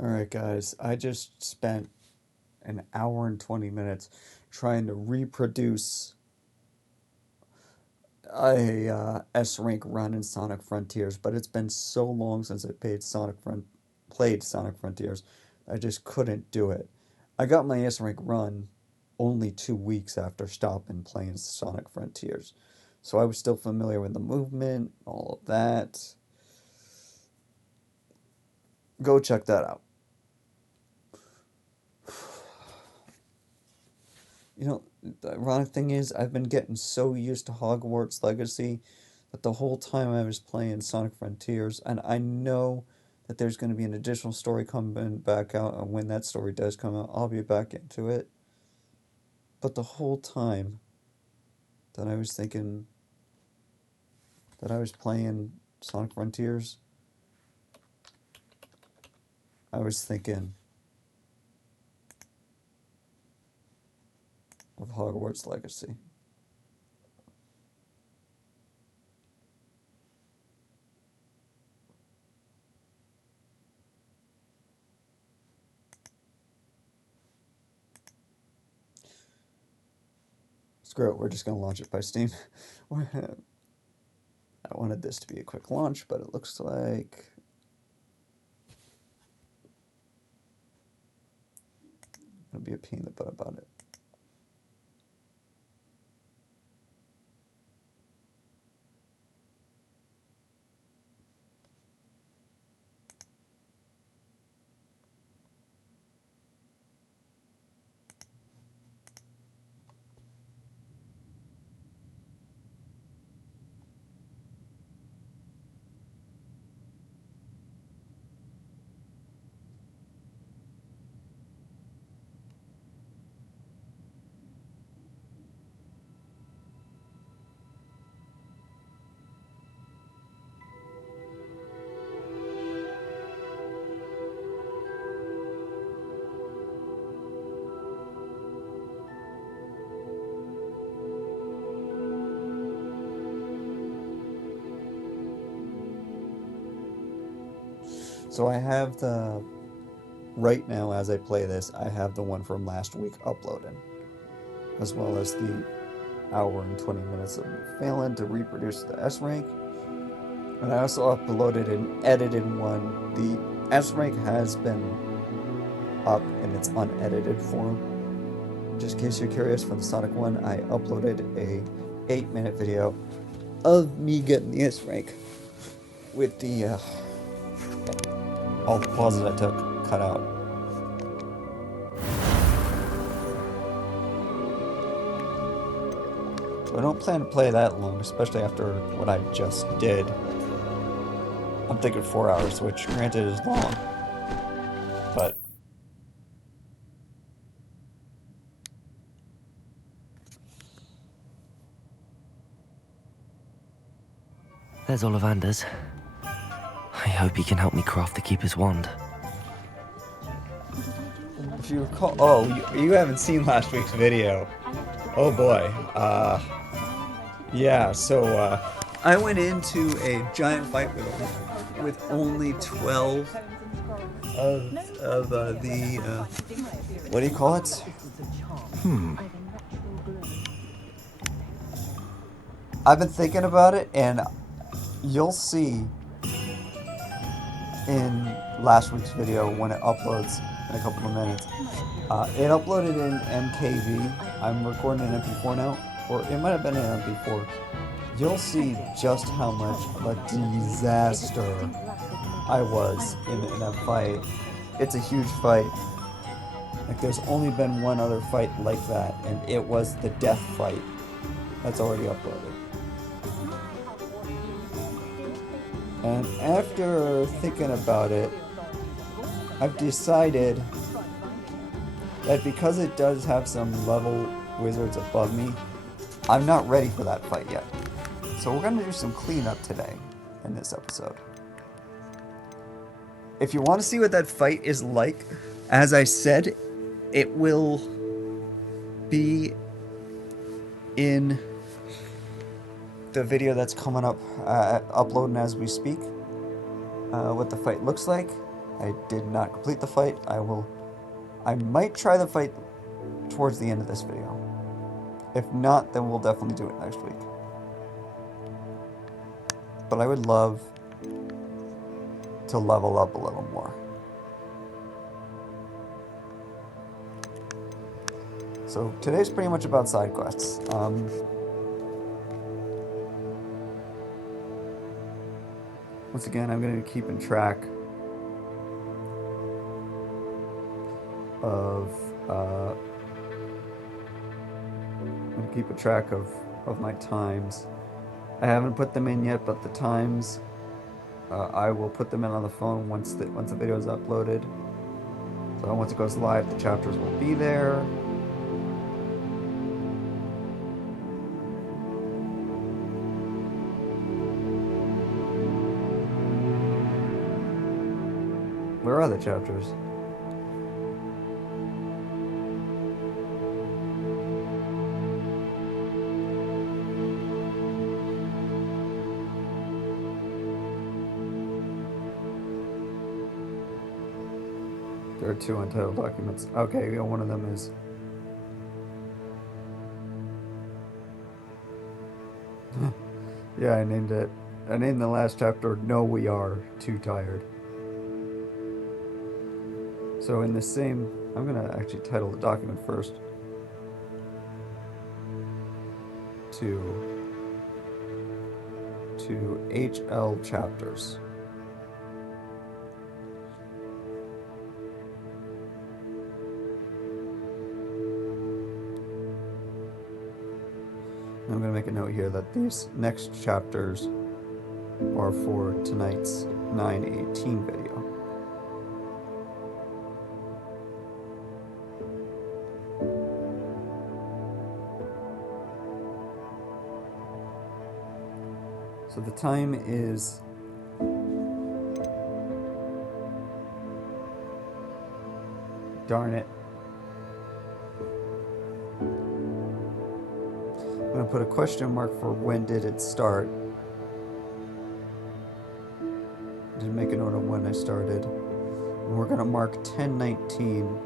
Alright, guys, I just spent an hour and 20 minutes trying to reproduce a S rank run in Sonic Frontiers, but it's been so long since I played Sonic Frontiers, I just couldn't do it. I got my S rank run only 2 weeks after stopping playing Sonic Frontiers, so I was still familiar with the movement, all of that. Go check that out. You know, the ironic thing is, I've been getting so used to Hogwarts Legacy that the whole time I was playing Sonic Frontiers, and I know that there's going to be an additional story coming back out, and when that story does come out, I'll be back into it. But the whole time that I was thinking that I was playing Sonic Frontiers, I was thinking of Hogwarts Legacy. Screw it, we're just going to launch it by Steam. I wanted this to be a quick launch, but it looks like it'll be a pain in the butt about it. So I have right now as I play this, I have the one from last week uploaded, as well as the hour and 20 minutes of me failing to reproduce the S rank. And I also uploaded an edited one. The S rank has been up in its unedited form. Just in case you're curious, for the Sonic one, I uploaded a 8-minute video of me getting the S rank with the all the pauses I took cut out. So I don't plan to play that long, especially after what I just did. I'm thinking 4 hours, which granted is long, but There's Ollivander's. I hope he can help me craft the Keeper's wand. if you recall, oh, you haven't seen last week's video. Oh boy, yeah. So I went into a giant fight with only 12 of the what do you call it? I've been thinking about it, and you'll see in last week's video when it uploads in a couple of minutes. It uploaded in MKV. I'm recording in MP4 now, or it might have been in MP4. You'll see just how much of a disaster I was in that fight. It's a huge fight. Like, there's only been one other fight like that, and it was the death fight that's already uploaded. And after thinking about it, I've decided that because it does have some level wizards above me, I'm not ready for that fight yet. So we're going to do some cleanup today in this episode. If you want to see what that fight is like, as I said, it will be in the video that's coming up, uploading as we speak, what the fight looks like. I did not complete the fight. I might try the fight towards the end of this video. If not, then we'll definitely do it next week. But I would love to level up a little more. So today's pretty much about side quests. Once again, I'm going to be keeping track of my times. I haven't put them in yet, but the times I will put them in on the phone once the video is uploaded. So once it goes live, the chapters will be there. Where are the chapters? There are 2 untitled documents. Okay, one of them is... yeah, I named it. I named the last chapter, No We Are Too Tired. So in the same... I'm going to actually title the document first. To HL chapters. I'm going to make a note here that these next chapters are for tonight's 9:18 video. So the time is darn it. I'm going to put a question mark for when did it start. Did make a note of when I started. And we're going to mark 10:19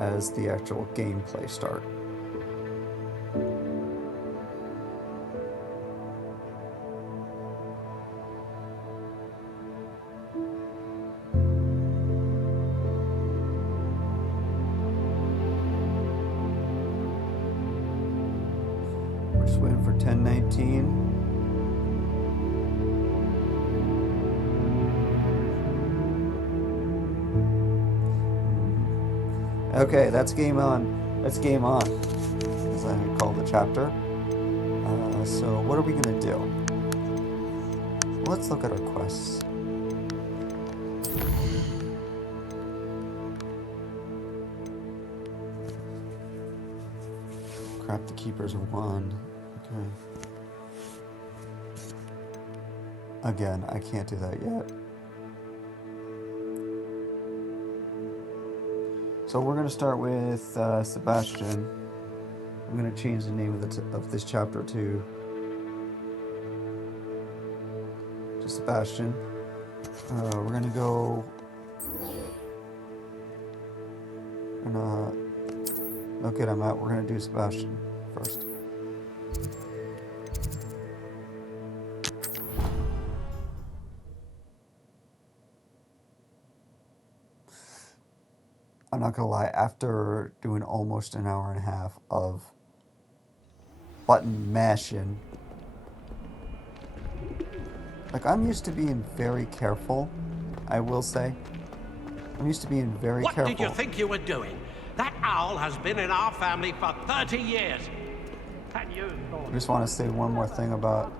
as the actual gameplay start. Just waiting for 10:19. Okay, that's game on. That's game on, as I call the chapter. So what are we gonna do? Let's look at our quests. Crap, the keeper's a wand. Okay. Again, I can't do that yet. So we're going to start with Sebastian. I'm going to change the name of this chapter to Sebastian. We're going to go... Okay, I'm out. We're going to do Sebastian first. I'm not gonna lie, after doing almost an hour and a half of button mashing, like, I'm used to being very careful, I will say. I'm used to being very careful. What did you think you were doing? That owl has been in our family for 30 years. I just want to say one more thing about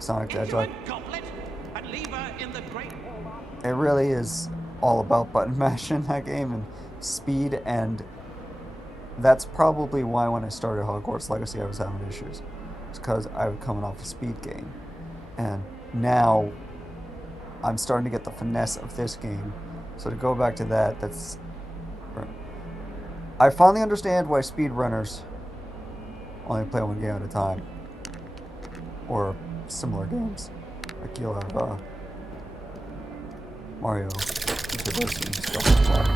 Sonic the Hedgehog. It really is all about button mashing, that game, and speed, and that's probably why when I started Hogwarts Legacy I was having issues. It's because I was coming off a speed game, and now I'm starting to get the finesse of this game. So to go back to that, that's... I finally understand why speedrunners only play one game at a time, or similar games. Like you'll have Mario Diversity stuff to talk.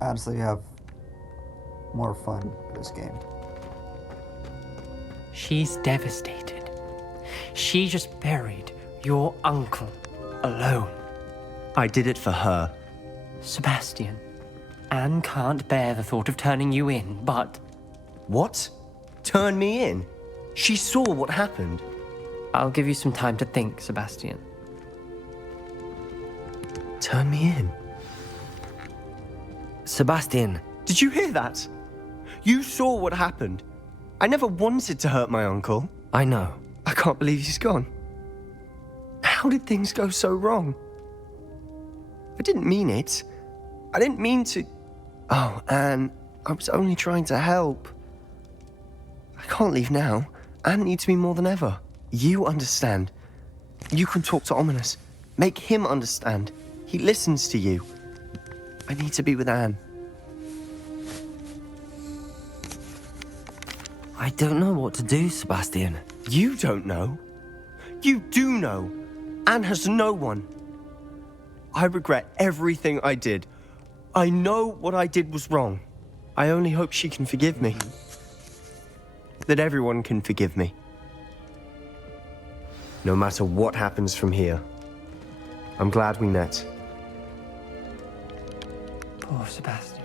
Honestly, have more fun with this game. She's devastated. She just buried your uncle alone. I did it for her. Sebastian, Anne can't bear the thought of turning you in, but What? Turn me in? She saw what happened. I'll give you some time to think, Sebastian. Turn me in? Sebastian, Did you hear that? You saw what happened. I never wanted to hurt my uncle. I know. I can't believe he's gone. How did things go so wrong? I didn't mean it. I didn't mean to... Oh, Anne, I was only trying to help. I can't leave now. Anne needs me more than ever. You understand. You can talk to Ominous. Make him understand. He listens to you. I need to be with Anne. I don't know what to do, Sebastian. You don't know. You do know. Anne has no one. I regret everything I did. I know what I did was wrong. I only hope she can forgive me. That everyone can forgive me. No matter what happens from here. I'm glad we met. Poor Sebastian.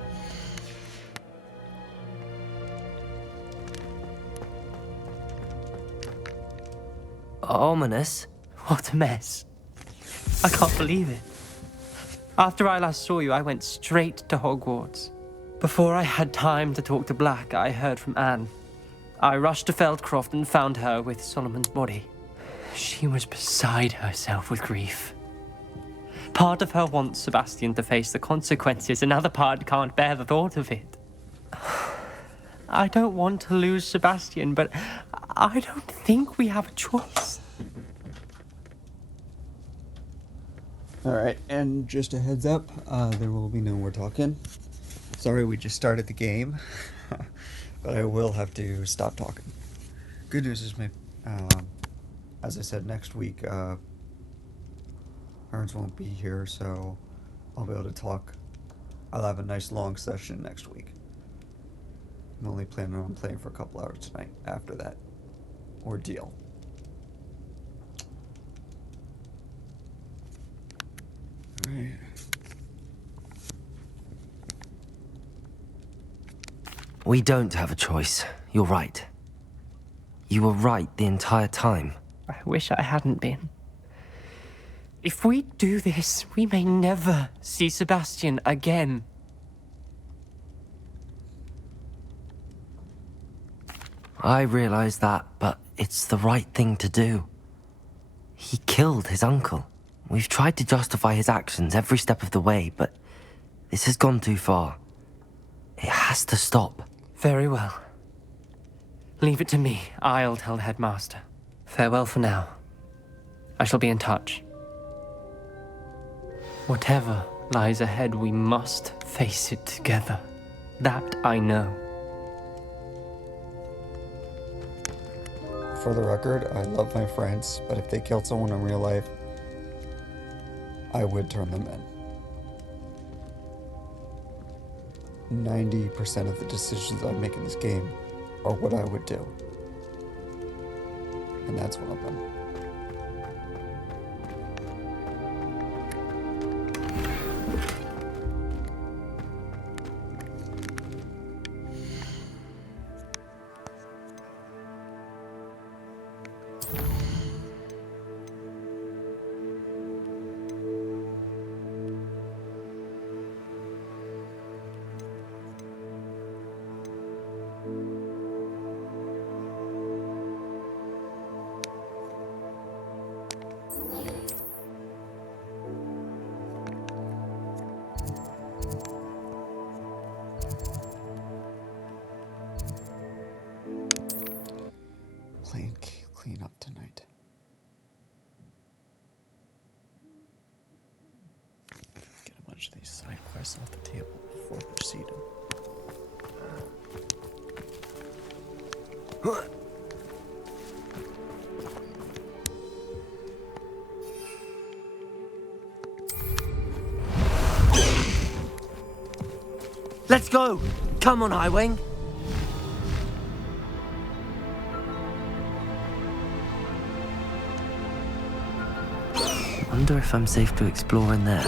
Ominous? What a mess. I can't believe it. After I last saw you, I went straight to Hogwarts. Before I had time to talk to Black, I heard from Anne. I rushed to Feldcroft and found her with Solomon's body. She was beside herself with grief. Part of her wants Sebastian to face the consequences, another part can't bear the thought of it. I don't want to lose Sebastian, but I don't think we have a choice. Alright, and just a heads up, there will be no more talking. Sorry, we just started the game, but I will have to stop talking. Good news is, as I said, next week, Ernst won't be here, so I'll be able to talk. I'll have a nice long session next week. I'm only planning on playing for a couple hours tonight after that ordeal. Alright. We don't have a choice. You're right. You were right the entire time. I wish I hadn't been. If we do this, we may never see Sebastian again. I realize that, but it's the right thing to do. He killed his uncle. We've tried to justify his actions every step of the way, but this has gone too far. It has to stop. Very well. Leave it to me. I'll tell the headmaster. Farewell for now. I shall be in touch. Whatever lies ahead, we must face it together. That I know. For the record, I love my friends, but if they killed someone in real life, I would turn them in. 90% of the decisions I make in this game are what I would do. And that's one of them. Playing clean up tonight. Get a bunch of these side quests off the table before proceeding. Let's go! Come on, Highwing! Wonder if I'm safe to explore in there.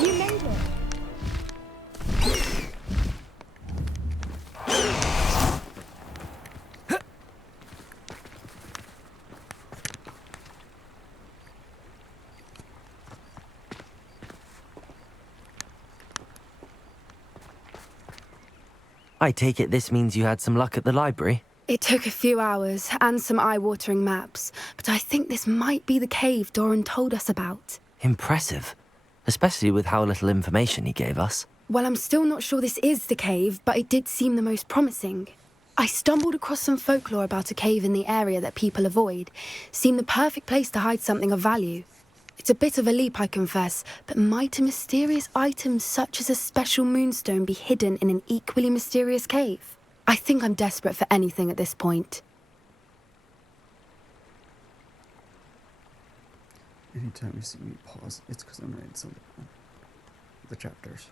You made it. I take it this means you had some luck at the library? It took a few hours and some eye-watering maps, but I think this might be the cave Doran told us about. Impressive. Especially with how little information he gave us. Well, I'm still not sure this is the cave, but it did seem the most promising. I stumbled across some folklore about a cave in the area that people avoid. Seemed the perfect place to hide something of value. It's a bit of a leap, I confess, but might a mysterious item such as a special moonstone be hidden in an equally mysterious cave? I think I'm desperate for anything at this point. Anytime you see me pause, it's because I'm reading some of the chapters.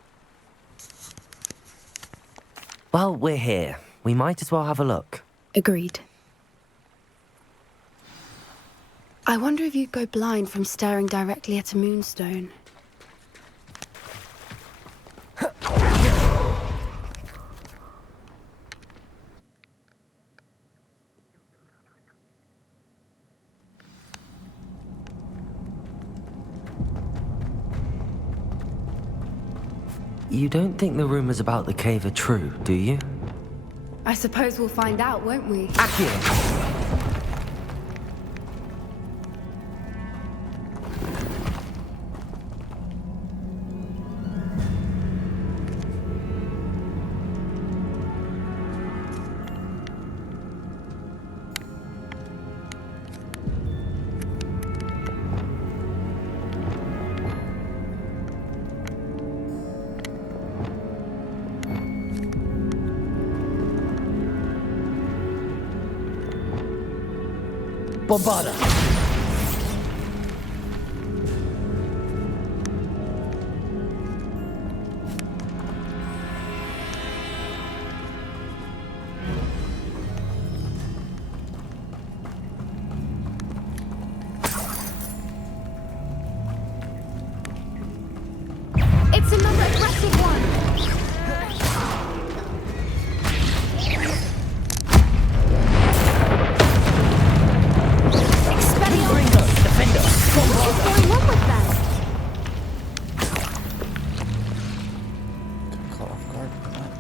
Well, we're here. We might as well have a look. Agreed. I wonder if you'd go blind from staring directly at a moonstone. You don't think the rumors about the cave are true, do you? I suppose we'll find out, won't we? Accio! Bombarda! It's another aggressive one! Caught off guard for that.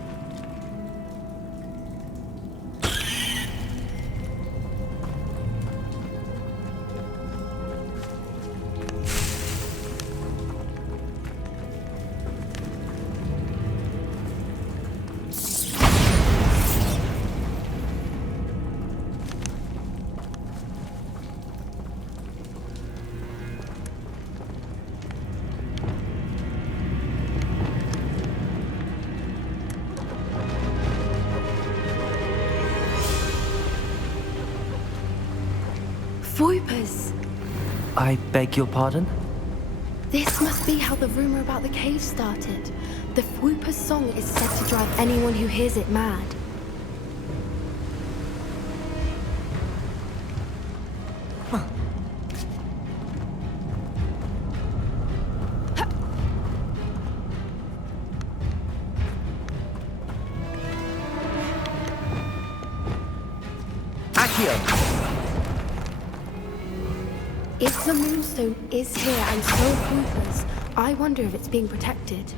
Voipers! I beg your pardon? This must be how the rumor about the cave started. The Whooper's song is said to drive anyone who hears it mad. Accio! If the Moonstone is here and so are Whoopers, I wonder if it's being protected.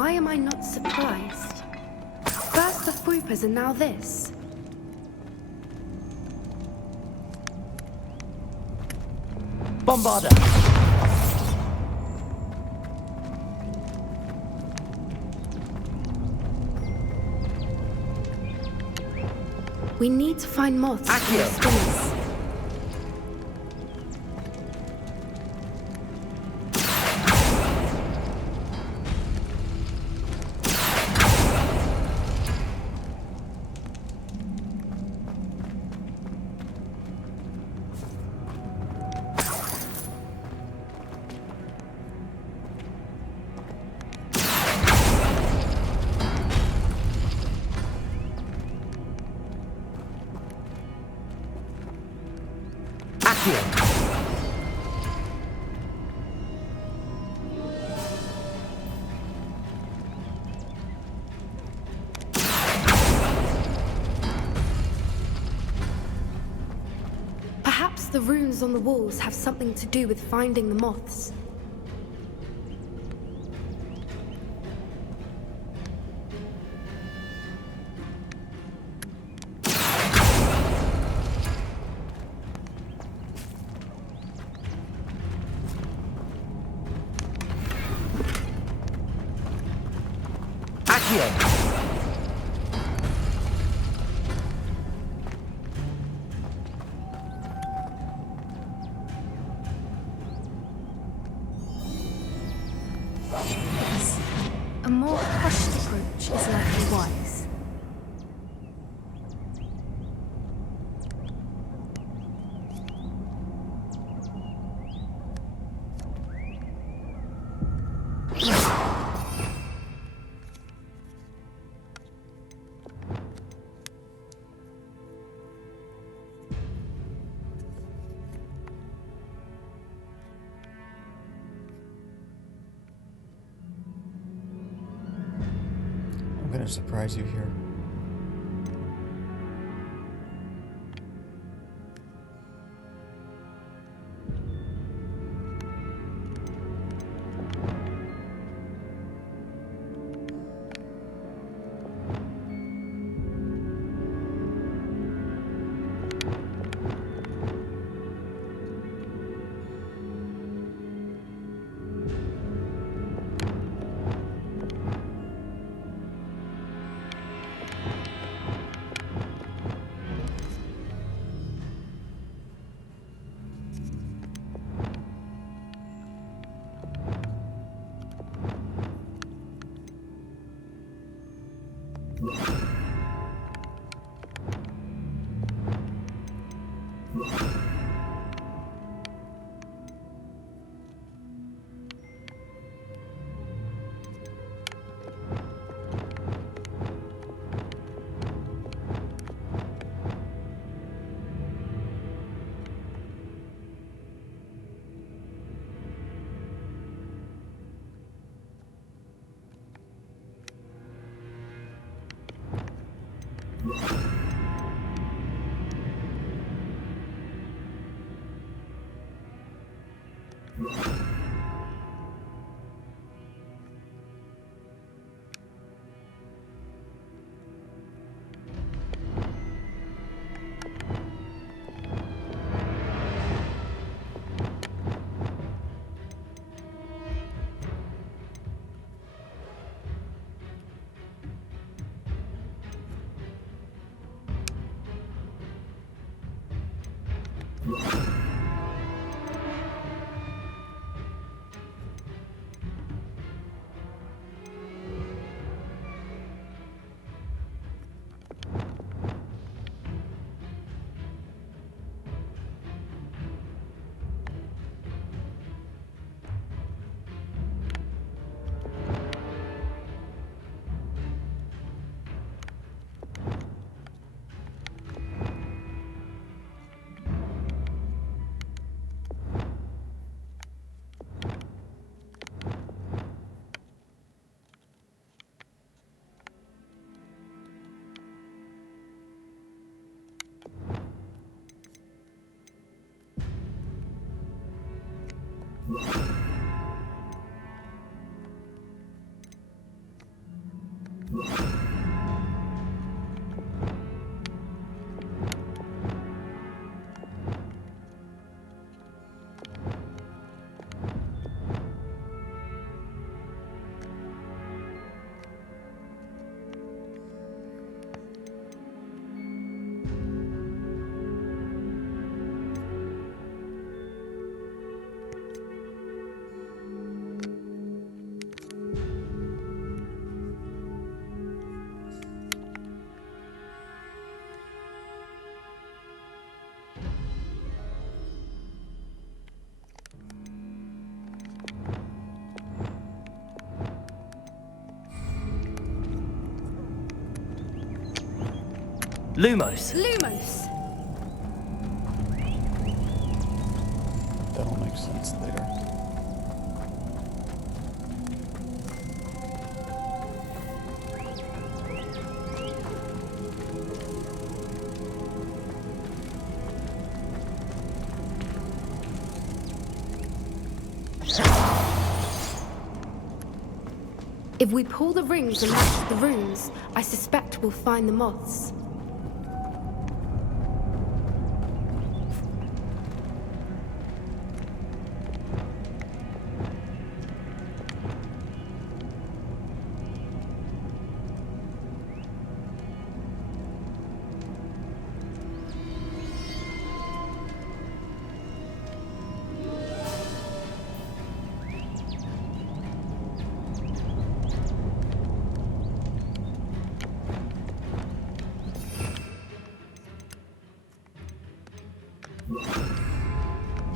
Why am I not surprised? First the Fuipas and now this. Bombarder! We need to find moths for the Accio. spinners. Perhaps the runes on the walls have something to do with finding the moths. A more cautious approach is likely wise. I'm gonna surprise you here. Lumos. Lumos! That'll make sense there. If we pull the rings and match the runes, I suspect we'll find the moths.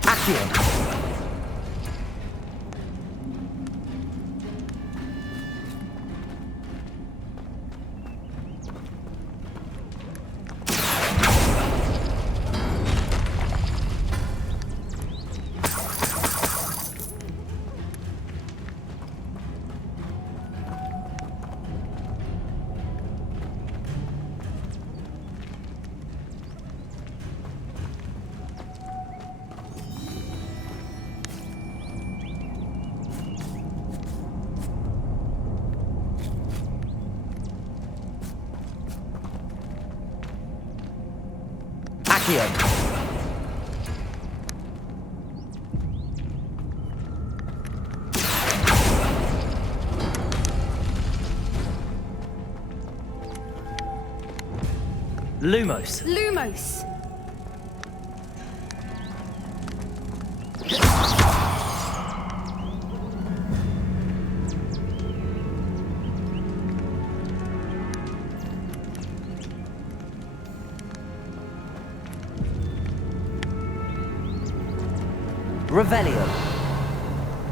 Accio. Accio. Lumos. Lumos! Revelio.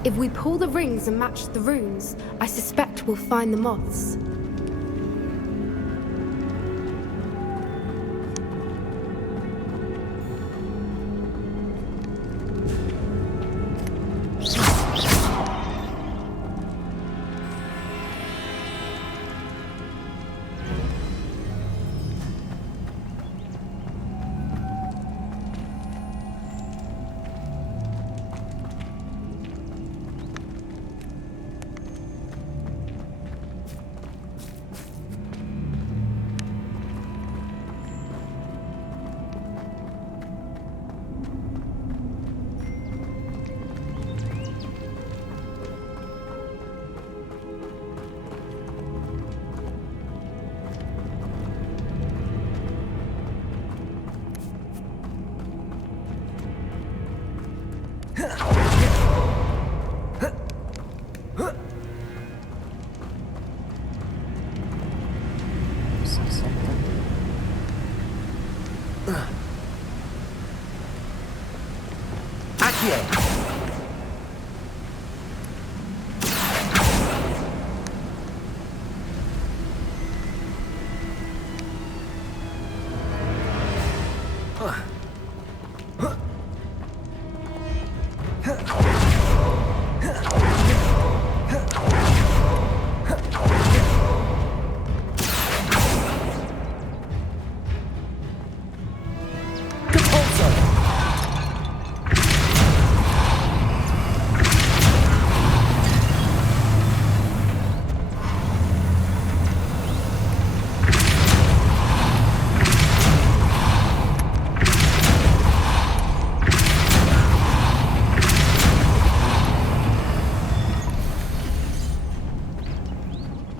If we pull the rings and match the runes, I suspect we'll find the moths. See something? Accio.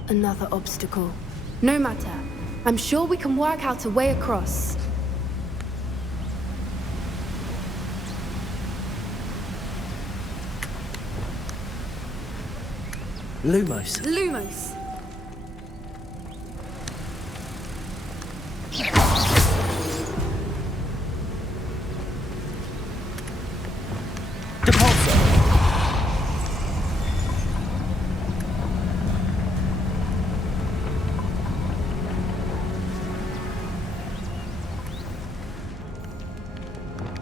Another obstacle. No matter. I'm sure we can work out a way across. Lumos. Lumos! Depulso.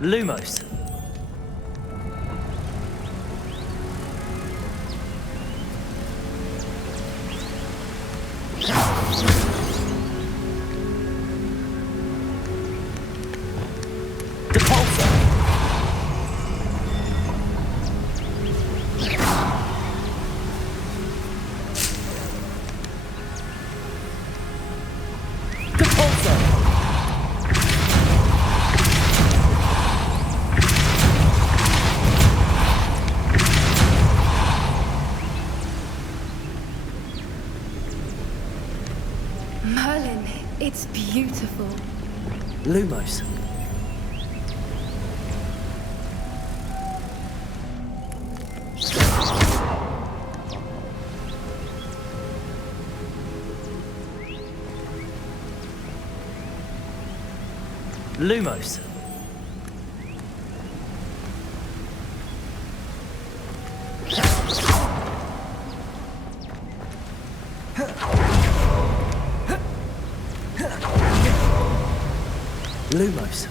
Lumos. Merlin, it's beautiful. Lumos. Lumos. Lumos.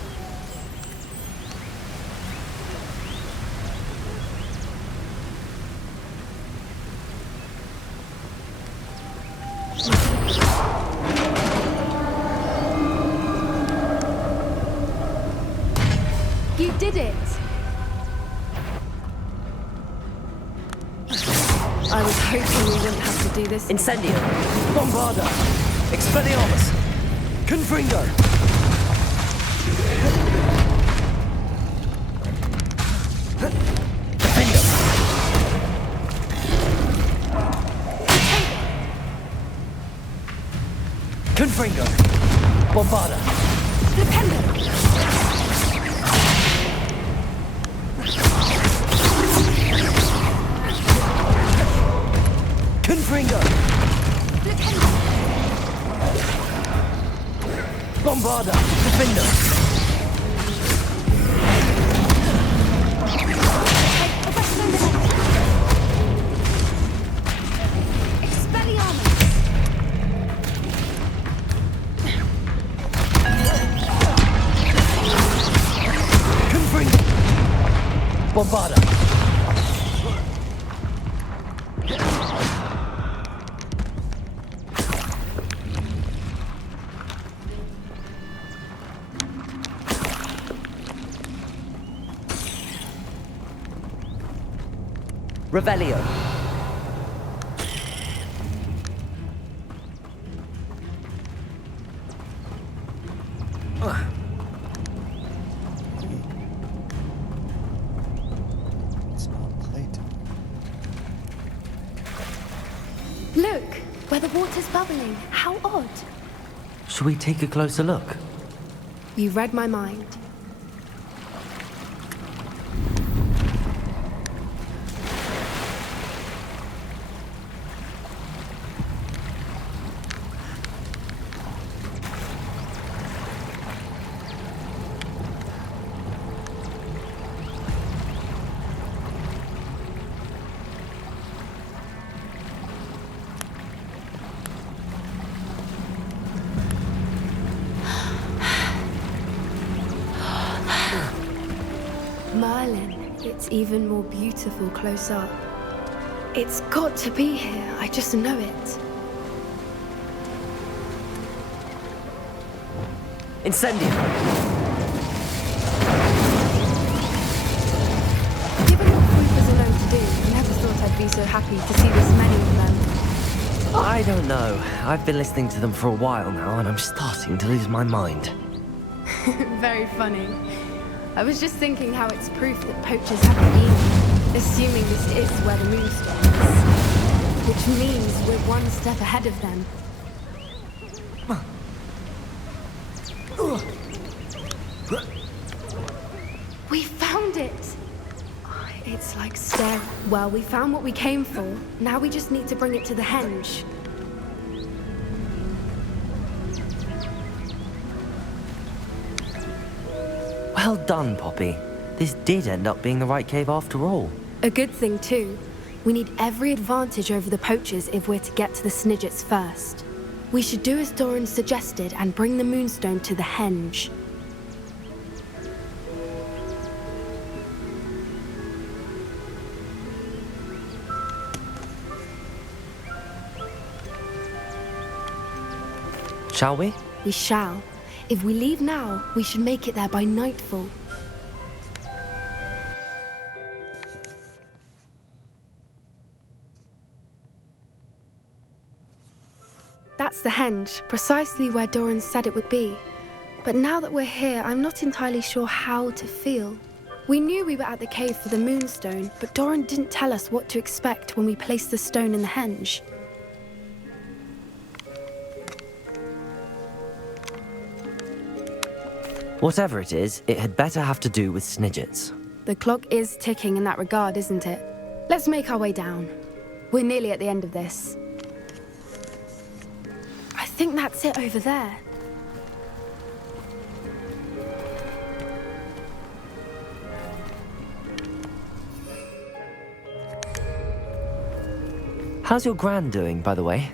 You did it! I was hoping we wouldn't have to do this. Incendio. Bombarda. Expelliarmus. Confringo. Defendo. Confringo. Bombarda. Defender! Confringo. Bombarda. Defendo. Bombarda. Revelio. It's not playtime. Look, where the water's bubbling. How odd. Shall we take a closer look? You read my mind. Merlin, it's even more beautiful close up. It's got to be here, I just know it. Incendio. Given what creepers are known to do, I never thought I'd be so happy to see this many of them. I don't know. I've been listening to them for a while now, and I'm starting to lose my mind. Very funny. I was just thinking how it's proof that poachers haven't been, assuming this is where the Moonstone is. Which means we're one step ahead of them. We found it! It's like staring. Well, we found what we came for. Now we just need to bring it to the henge. Well done, Poppy. This did end up being the right cave after all. A good thing, too. We need every advantage over the poachers if we're to get to the Snidgets first. We should do as Doran suggested and bring the Moonstone to the henge. Shall we? We shall. If we leave now, we should make it there by nightfall. That's the henge, precisely where Doran said it would be. But now that we're here, I'm not entirely sure how to feel. We knew we were at the cave for the Moonstone, but Doran didn't tell us what to expect when we placed the stone in the henge. Whatever it is, it had better have to do with Snidgets. The clock is ticking in that regard, isn't it? Let's make our way down. We're nearly at the end of this. I think that's it over there. How's your gran doing, by the way?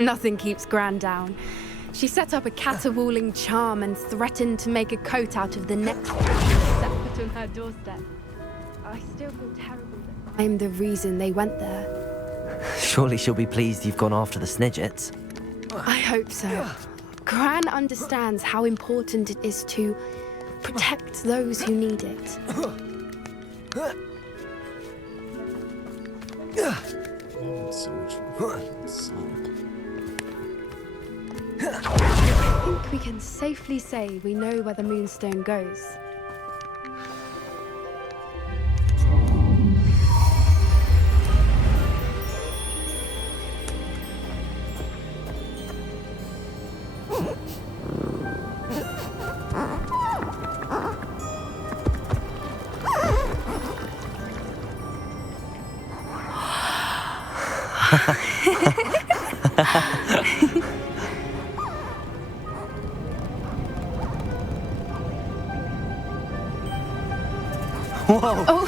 Nothing keeps Gran down. She set up a caterwauling charm and threatened to make a coat out of the next set foot on her doorstep. I still feel terrible that I'm the reason they went there. Surely she'll be pleased you've gone after the Snidgets. I hope so. Gran understands how important it is to protect those who need it. So much for Sonic. I think we can safely say we know where the Moonstone goes. Whoa! Oh.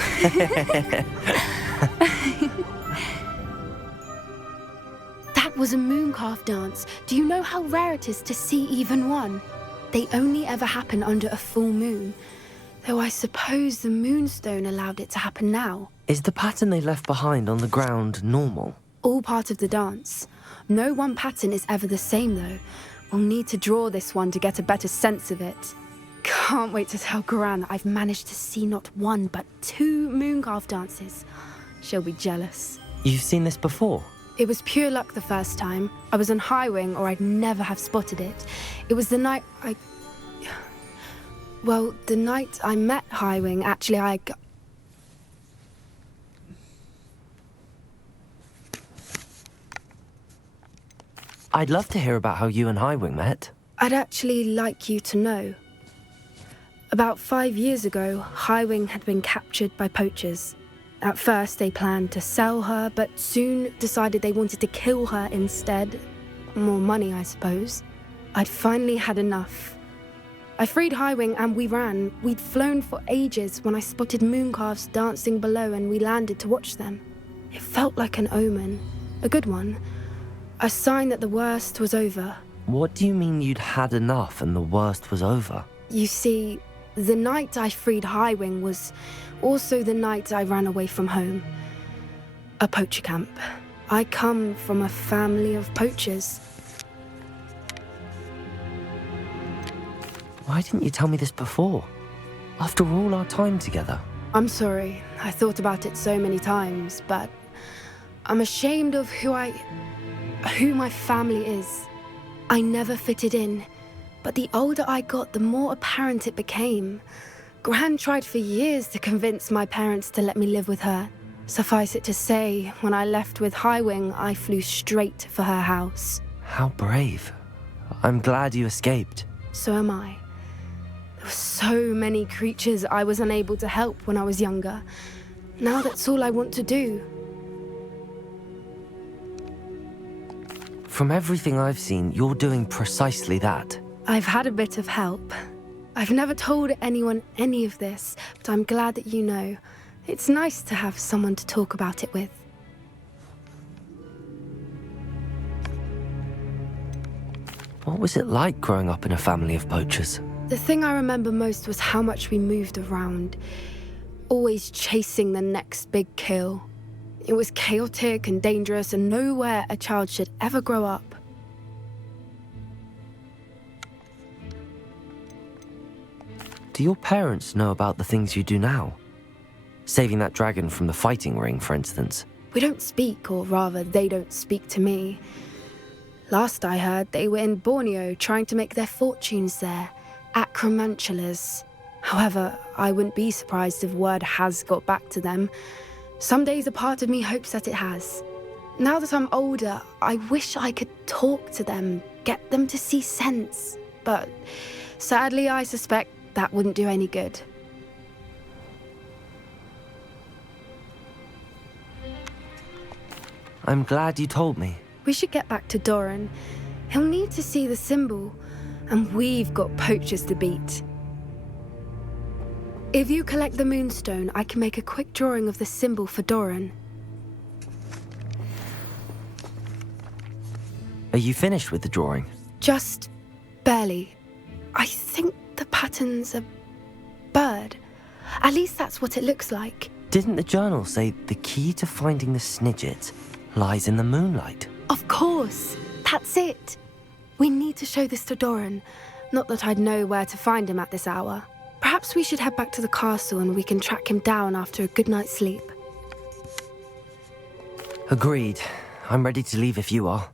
That was a mooncalf dance. Do you know how rare it is to see even one? They only ever happen under a full moon. Though I suppose the Moonstone allowed it to happen now. Is the pattern they left behind on the ground normal? All part of the dance. No one pattern is ever the same, though. We'll need to draw this one to get a better sense of it. Can't wait to tell Gran that I've managed to see not one, but 2 mooncalf dances. She'll be jealous. You've seen this before? It was pure luck the first time. I was on Highwing, or I'd never have spotted it. It was the night Well, the night I met Highwing, actually, I'd love to hear about how you and Highwing met. I'd actually like you to know. About 5 years ago, Highwing had been captured by poachers. At first, they planned to sell her, but soon decided they wanted to kill her instead. More money, I suppose. I'd finally had enough. I freed Highwing and we ran. We'd flown for ages when I spotted mooncalves dancing below and we landed to watch them. It felt like an omen. A good one. A sign that the worst was over. What do you mean you'd had enough and the worst was over? You see, the night I freed Highwing was also the night I ran away from home. A poacher camp. I come from a family of poachers. Why didn't you tell me this before? After all our time together. I'm sorry. I thought about it so many times, but I'm ashamed of who my family is. I never fitted in, but the older I got, the more apparent it became. Gran tried for years to convince my parents to let me live with her. Suffice it to say, when I left with Highwing, I flew straight for her house. How brave. I'm glad you escaped. So am I. There were so many creatures I was unable to help when I was younger. Now that's all I want to do. From everything I've seen, you're doing precisely that. I've had a bit of help. I've never told anyone any of this, but I'm glad that you know. It's nice to have someone to talk about it with. What was it like growing up in a family of poachers? The thing I remember most was how much we moved around, always chasing the next big kill. It was chaotic and dangerous and nowhere a child should ever grow up. Do your parents know about the things you do now? Saving that dragon from the fighting ring, for instance. We don't speak, or rather, they don't speak to me. Last I heard, they were in Borneo trying to make their fortunes there, acromantulas. However, I wouldn't be surprised if word has got back to them. Some days a part of me hopes that it has. Now that I'm older, I wish I could talk to them, get them to see sense. But sadly, I suspect that wouldn't do any good. I'm glad you told me. We should get back to Doran. He'll need to see the symbol, and we've got poachers to beat. If you collect the Moonstone, I can make a quick drawing of the symbol for Doran. Are you finished with the drawing? Just barely. I think the pattern's a bird. At least that's what it looks like. Didn't the journal say the key to finding the Snidget lies in the moonlight? Of course. That's it. We need to show this to Doran. Not that I'd know where to find him at this hour. Perhaps we should head back to the castle and we can track him down after a good night's sleep. Agreed. I'm ready to leave if you are.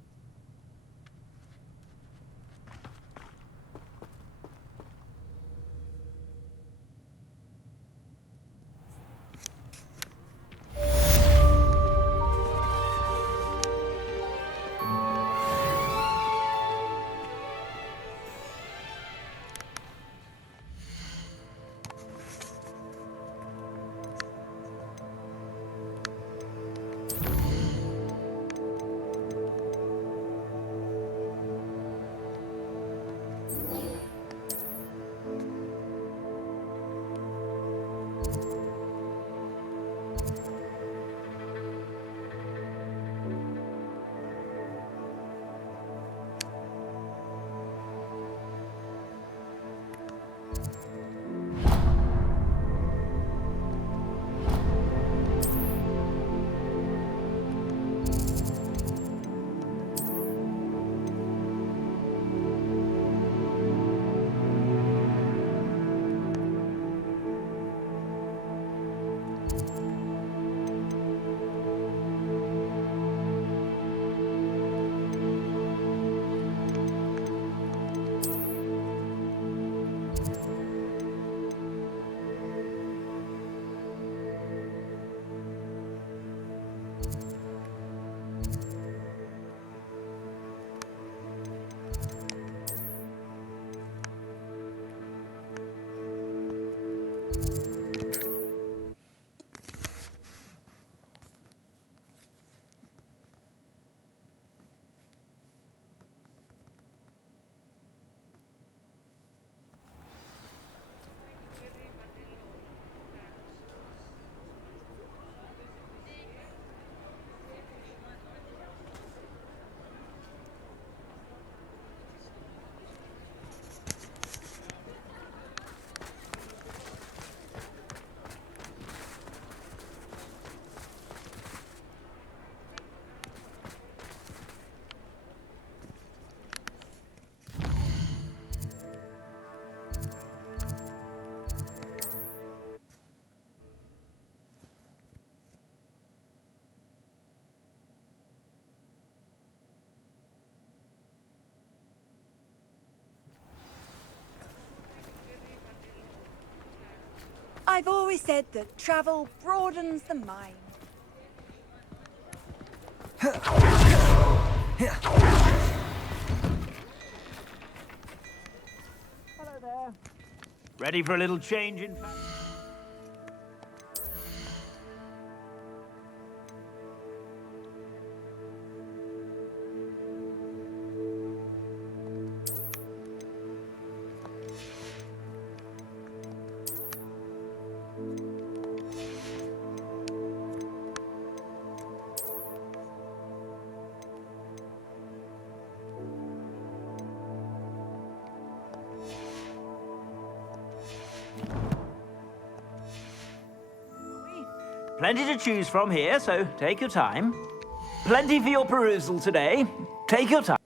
I've always said that travel broadens the mind. Hello there. Ready for a little change in fashion? Plenty to choose from here, so take your time. Plenty for your perusal today. Take your time.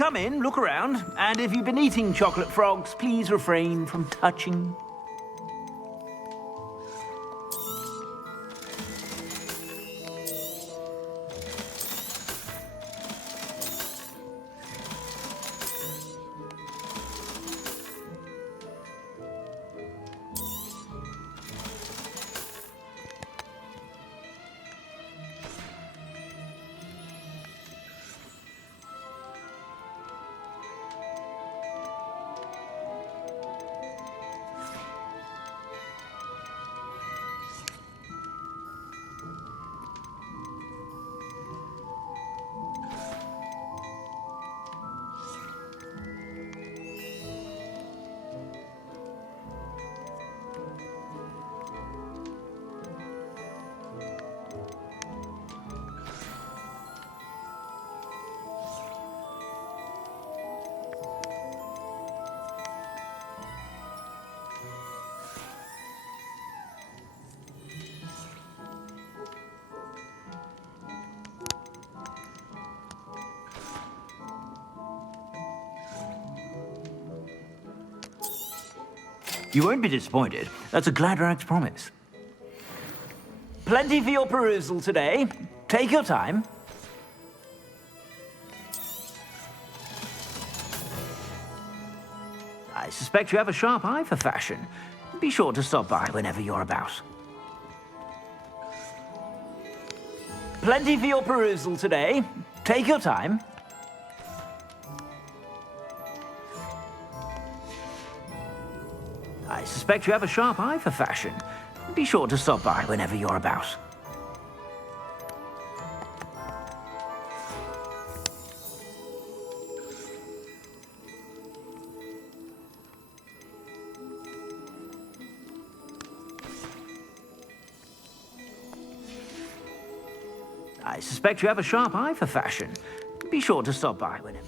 come in, look around, and if you've been eating chocolate frogs, please refrain from touching. You won't be disappointed. That's a Gladrag's promise. Plenty for your perusal today. Take your time. I suspect you have a sharp eye for fashion. Be sure to stop by whenever you're about. Plenty for your perusal today. Take your time. I suspect you have a sharp eye for fashion. Be sure to stop by whenever you're about. I suspect you have a sharp eye for fashion. Be sure to stop by whenever.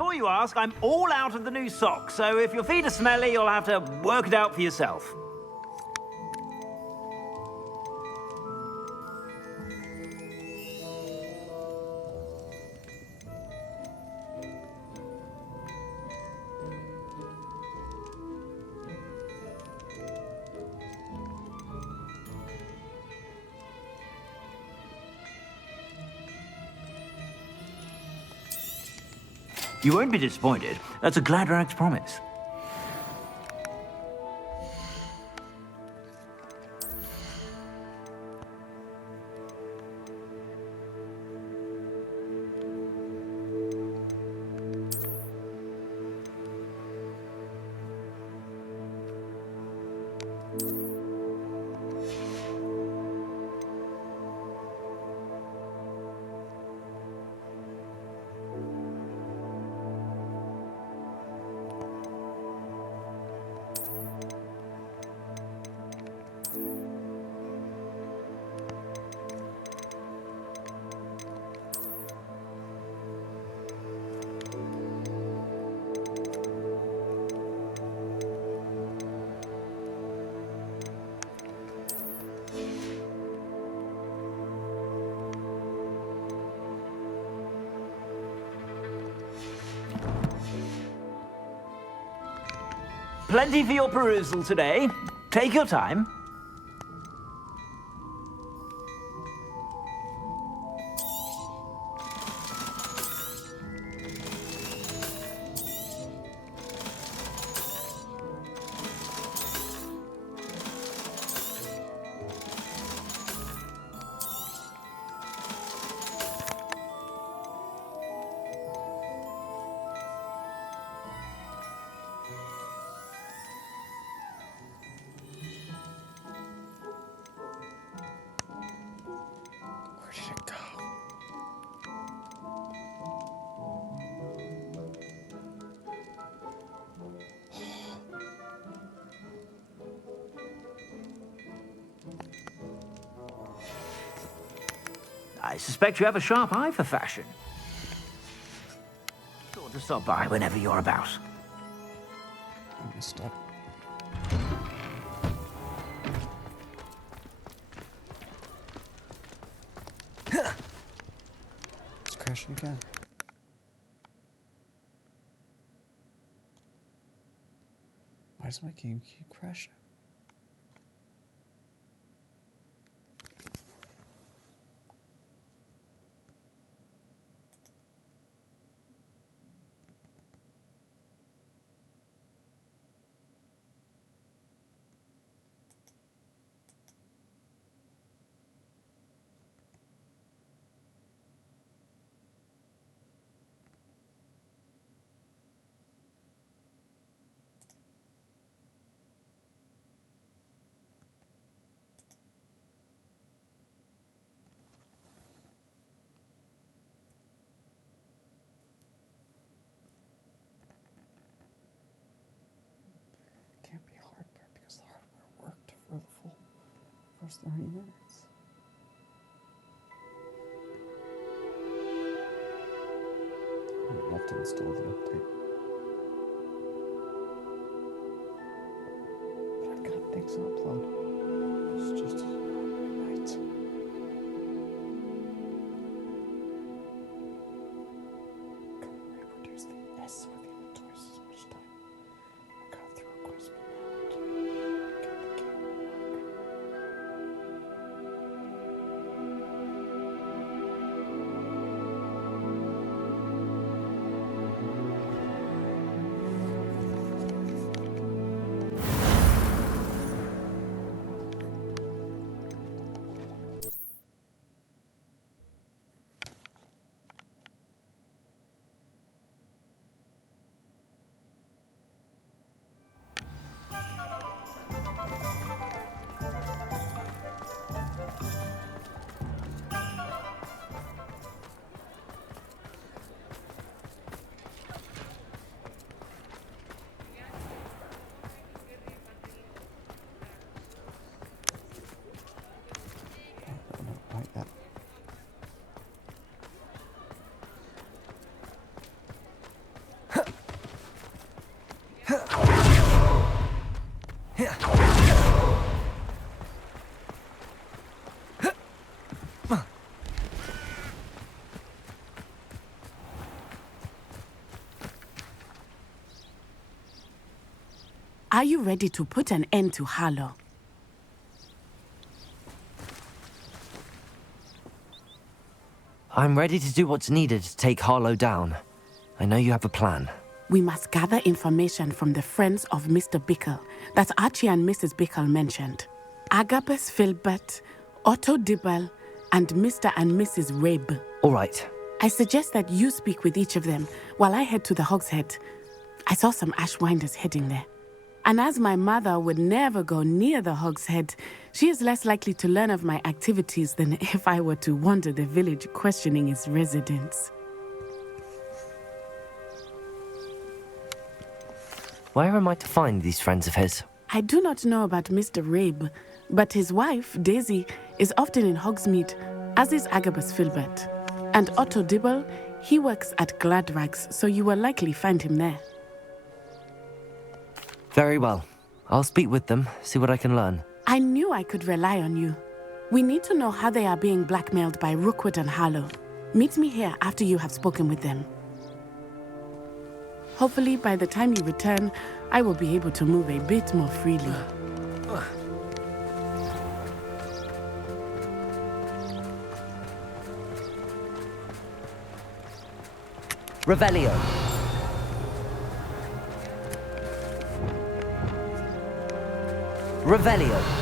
Before you ask, I'm all out of the new socks, so if your feet are smelly, you'll have to work it out for yourself. You won't be disappointed. That's a Gladrag's promise. Plenty for your perusal today. Take your time. Where did it go? I suspect you have a sharp eye for fashion. Sure to stop by whenever you're about. I messed up. It's crashing again. Why does my game keep crashing? Can't be hardware because the hardware worked for the full first 30 minutes. I have to install the update. But I've got things to upload. It's just right. Come reproduce the S with even twice as much time. I got through a quest now to get the game to work. No, right, that. Are you ready to put an end to Harlow? I'm ready to do what's needed to take Harlow down. I know you have a plan. We must gather information from the friends of Mr. Bickle that Archie and Mrs. Bickle mentioned. Agabus Filbert, Otto Dibble, and Mr. and Mrs. Rabe. All right. I suggest that you speak with each of them while I head to the Hogshead. I saw some Ashwinders heading there. And as my mother would never go near the Hogshead, she is less likely to learn of my activities than if I were to wander the village questioning its residents. Where am I to find these friends of his? I do not know about Mr. Rabe, but his wife, Daisy, is often in Hogsmeade, as is Agabus Filbert. And Otto Dibble, he works at Gladrags, so you will likely find him there. Very well. I'll speak with them, see what I can learn. I knew I could rely on you. We need to know how they are being blackmailed by Rookwood and Harlow. Meet me here after you have spoken with them. Hopefully, by the time you return, I will be able to move a bit more freely. Revelio. Revelio.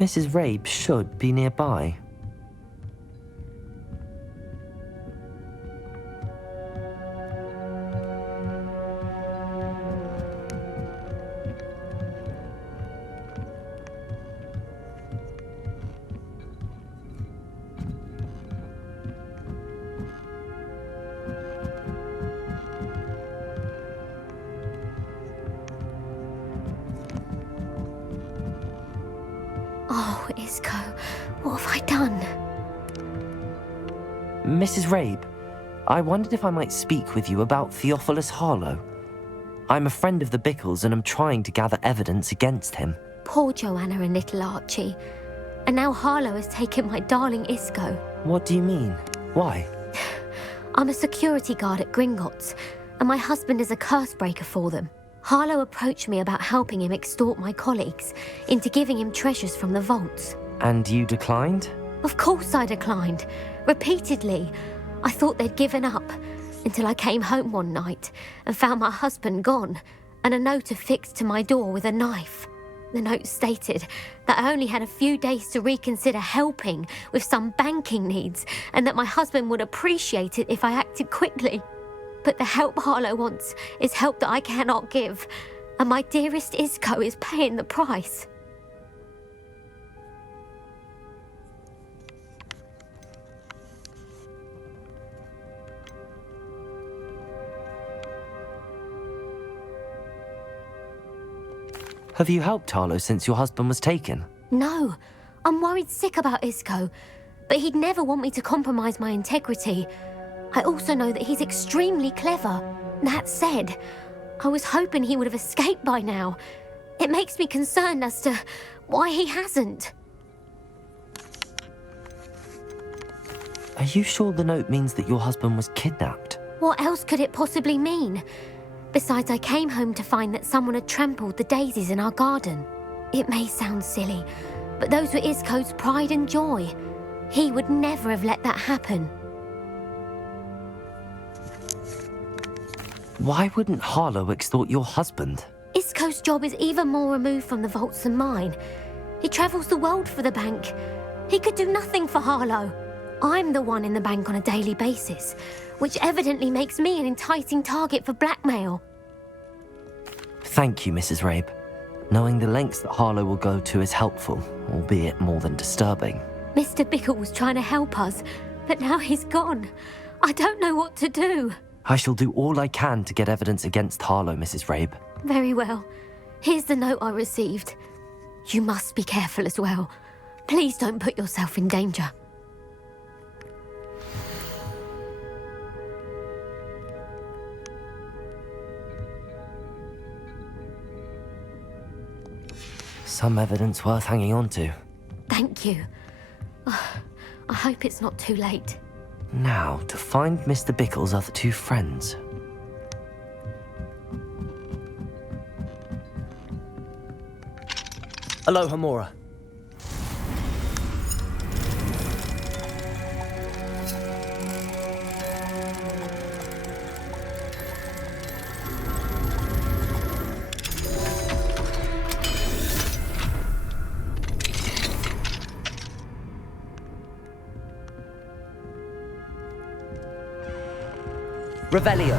Mrs. Rabe should be nearby. Oh, Isco, what have I done? Mrs. Rabe, I wondered if I might speak with you about Theophilus Harlow. I'm a friend of the Bickles and I'm trying to gather evidence against him. Poor Joanna and little Archie. And now Harlow has taken my darling Isco. What do you mean? Why? I'm a security guard at Gringotts, and my husband is a curse breaker for them. Harlow approached me about helping him extort my colleagues into giving him treasures from the vaults. And you declined? Of course I declined. Repeatedly. I thought they'd given up, until I came home one night and found my husband gone, and a note affixed to my door with a knife. The note stated that I only had a few days to reconsider helping with some banking needs, and that my husband would appreciate it if I acted quickly. But the help Harlow wants is help that I cannot give, and my dearest Isco is paying the price. Have you helped Harlow since your husband was taken? No, I'm worried sick about Isco, but he'd never want me to compromise my integrity. I also know that he's extremely clever. That said, I was hoping he would have escaped by now. It makes me concerned as to why he hasn't. Are you sure the note means that your husband was kidnapped? What else could it possibly mean? Besides, I came home to find that someone had trampled the daisies in our garden. It may sound silly, but those were Isco's pride and joy. He would never have let that happen. Why wouldn't Harlow extort your husband? Isco's job is even more removed from the vaults than mine. He travels the world for the bank. He could do nothing for Harlow. I'm the one in the bank on a daily basis, which evidently makes me an enticing target for blackmail. Thank you, Mrs. Rabe. Knowing the lengths that Harlow will go to is helpful, albeit more than disturbing. Mr. Bickle was trying to help us, but now he's gone. I don't know what to do. I shall do all I can to get evidence against Harlow, Mrs. Rabe. Very well. Here's the note I received. You must be careful as well. Please don't put yourself in danger. Some evidence worth hanging on to. Thank you. I hope it's not too late. Now, to find Mr. Bickle's other two friends. Aloha, Mora. Revelio.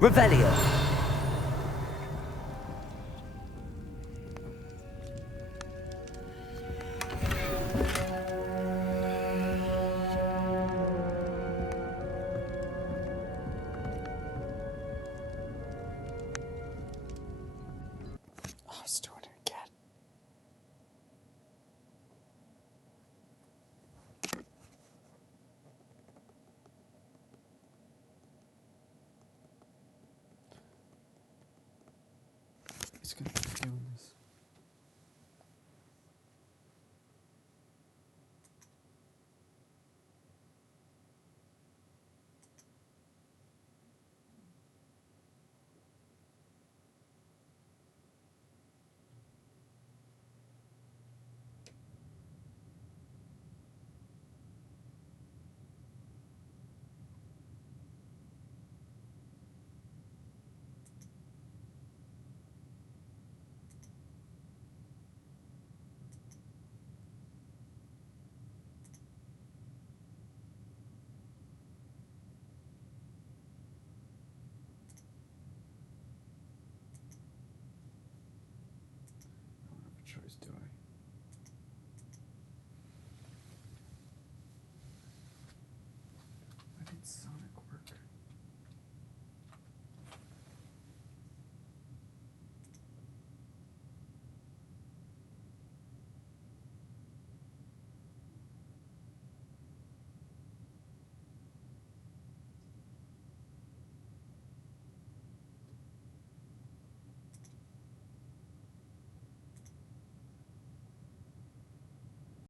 Revelio. I was doing it again. He's gonna keep doing this. I don't have a choice, do I? I did Sonic.